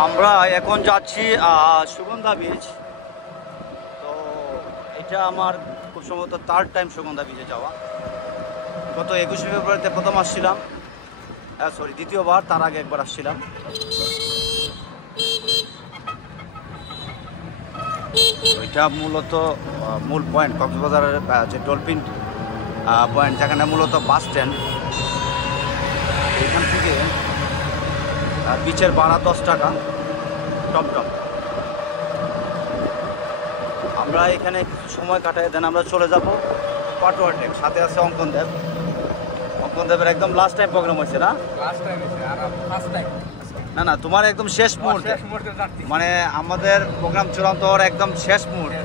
আমরা এখন যাচ্ছি সুগন্ধা বিচ। তো এটা আমার খুব সম্ভবত থার্ড টাইম সুগন্ধা বিচে যাওয়া। গত 21শে ফেব্রুয়ারিতে প্রথম আসছিলাম, সরি দ্বিতীয়বার, তার আগে একবার আসছিলাম। এটা মূলত মূল পয়েন্ট কক্সবাজারের যে ডলফিন পয়েন্ট, যেখানে মূলত বাস স্ট্যান্ড। এখান থেকে বিচের ভাড়া 10 টাকা টমটম। আমরা এখানে কিছু সময় কাটাই, দেন আমরা চলে যাব পাটোয়ার টেক। সাথে আছে অঙ্কনদেব। অঙ্কনদেবের একদম লাস্ট টাইম প্রোগ্রাম হয়েছে না? না না, তোমার একদম শেষ মুহূর্তে, মানে আমাদের প্রোগ্রাম চূড়ান্ত হওয়ার একদম শেষ মুহূর্তে।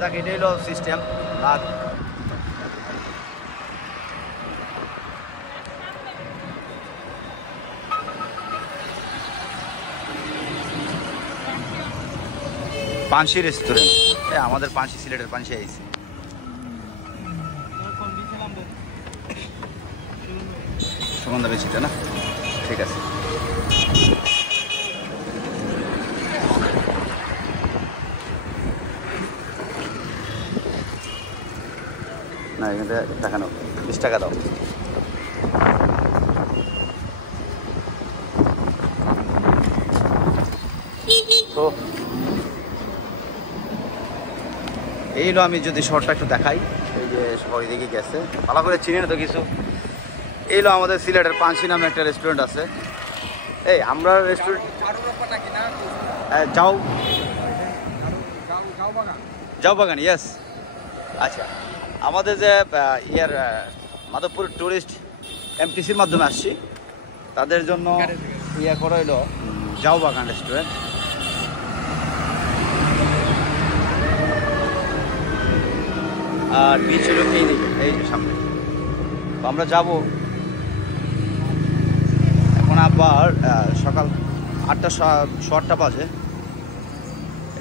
দেখ, এটাই হলো সিস্টেম। আর পানসি রেস্টুরেন্ট, আমাদের পানসি, সিলেটের পানসি আইছে। সুগন্ধা বেশিটা না, ঠিক আছে। না, এখান থেকে টাকা নাও, 20 টাকা দাও। তো এই হলো, আমি যদি শহরটা একটু দেখাই, এই যে শহর দিকে গেছে, ভালো করে চিনি না তো কিছু। এই হলো আমাদের সিলেটের পানসি নামে একটা রেস্টুরেন্ট আছে। এই আমরা রেস্টুরেন্ট যাও বাগান, ইয়েস। আচ্ছা, আমাদের যে মাধবপুর ট্যুরিস্ট এমটিসির মাধ্যমে আসছি, তাদের জন্য করা হলো যাও বাগান রেস্টুরেন্ট। আর বিচ হলো এই দিকে, এই যে সামনে। আমরা যাব এখন, আবার সকাল 8টা বাজে।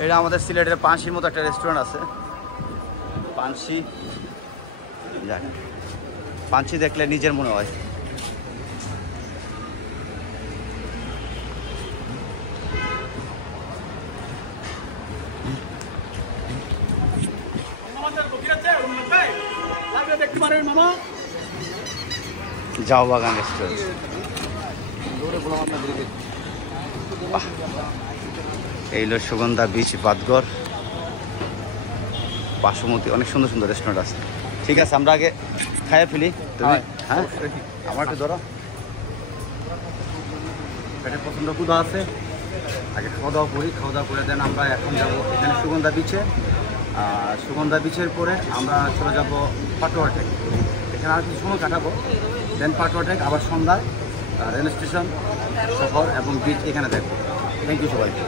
এটা আমাদের সিলেটের পানসির মতো একটা রেস্টুরেন্ট আছে। পানসি, জানি পানসি দেখলে নিজের মনে হয়। যাও বাগান রেস্টুরেন্ট। এই হলো সুগন্ধা বিচ, বাদগড়, বাসমতি, অনেক সুন্দর সুন্দর রেস্টুরেন্ট আছে। ঠিক আছে, আমরা আগে খাইয়ে ফেলি। তুমি হ্যাঁ, আমার একটু ধরো, পেটে প্রচণ্ড ক্ষুধা আছে। আগে খাওয়া দাওয়া করি, খাওয়া দাওয়া করে দেন আমরা এখন যাবো এখানে সুগন্ধা বিচে। সুগন্ধা বিচের পরে আমরা চলে যাব পাটোয়ার টেক। এখানে আর কিছু সময় কাটাবো, দেন পাটোয়ার টেক, আবার সন্ধ্যায় রেল স্টেশন, শহর এবং বিচ এখানে দেখবো। থ্যাংক ইউ সবাইকে।